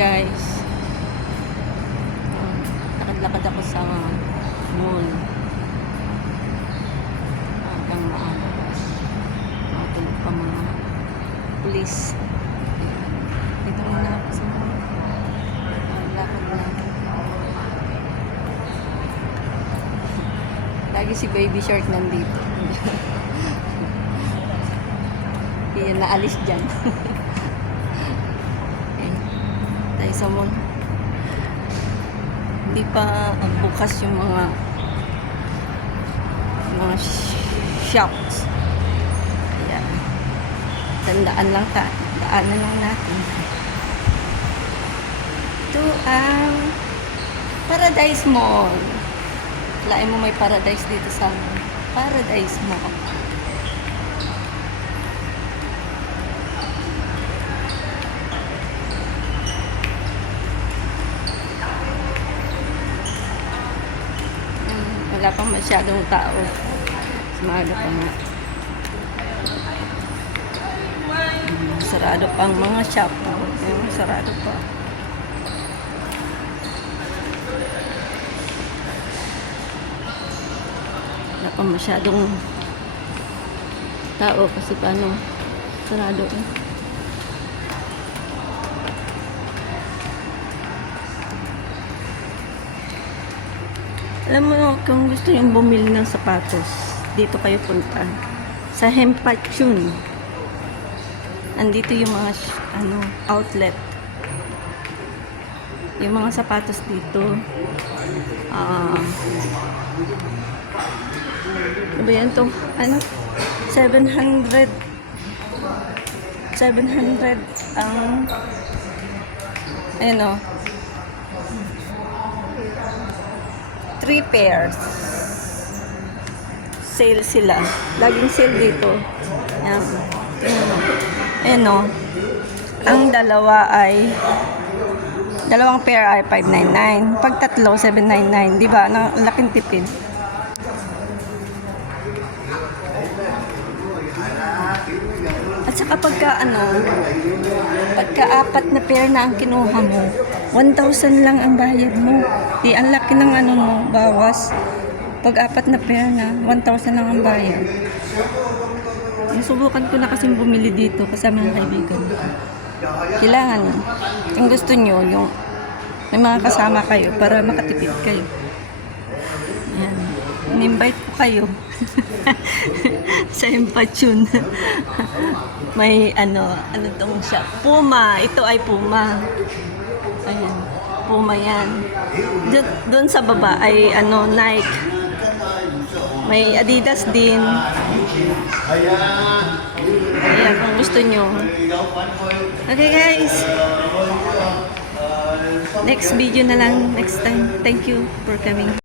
guys. Lakad-lakad ako sa mall. Hanggang maaga. Matulog pa mga pulis. Dito muna ako sa mall. Lakad lang. Lagi si Baby Shark nandito. Kaya naalis dyan. Okay. Tayo sa mall. Hindi pa bukas yung mga shops. Ayan. Tandaan lang daanan lang natin. Ito ang Paradise Mall. Lain mo may Paradise dito sa Paradise Mall. Wala pang masyadong tao. Sumalo pa nga. Sarado pang mga shop. Sarado pa. Wala pang masyadong tao kasi paano sarado eh. Alam mo, kung gusto nyo bumili ng sapatos, dito kayo punta. Sa Hempachun. Andito yung mga outlet. Yung mga sapatos dito. Ano ba yan to? 700 ang ayun o. 3 pairs. Sale sila. Laging sale dito. Yan. Ayan o. Ang dalawang pair ay 599. Pag tatlo, 799. Diba? Ang laking tipid. At saka pagka apat na pair na ang kinuha mo, 1,000 lang ang bayad mo. Di, ang laki ng mo, bawas. Pag apat na pair na, 1,000 lang ang bayad. Nasubukan ko na kasing bumili dito kasama ng kaibigan ko. Kailangan, kung gusto nyo, yung may mga kasama kayo para makatipid kayo. Yan. In-invite ko kayo. Sa Hempachun. May tong siya. Puma. Ito ay Puma. Ayan. Puma yan. Doon sa baba ay Nike. May Adidas din. Ayan, kung gusto nyo. Okay guys. Next video na lang. Next time. Thank you for coming.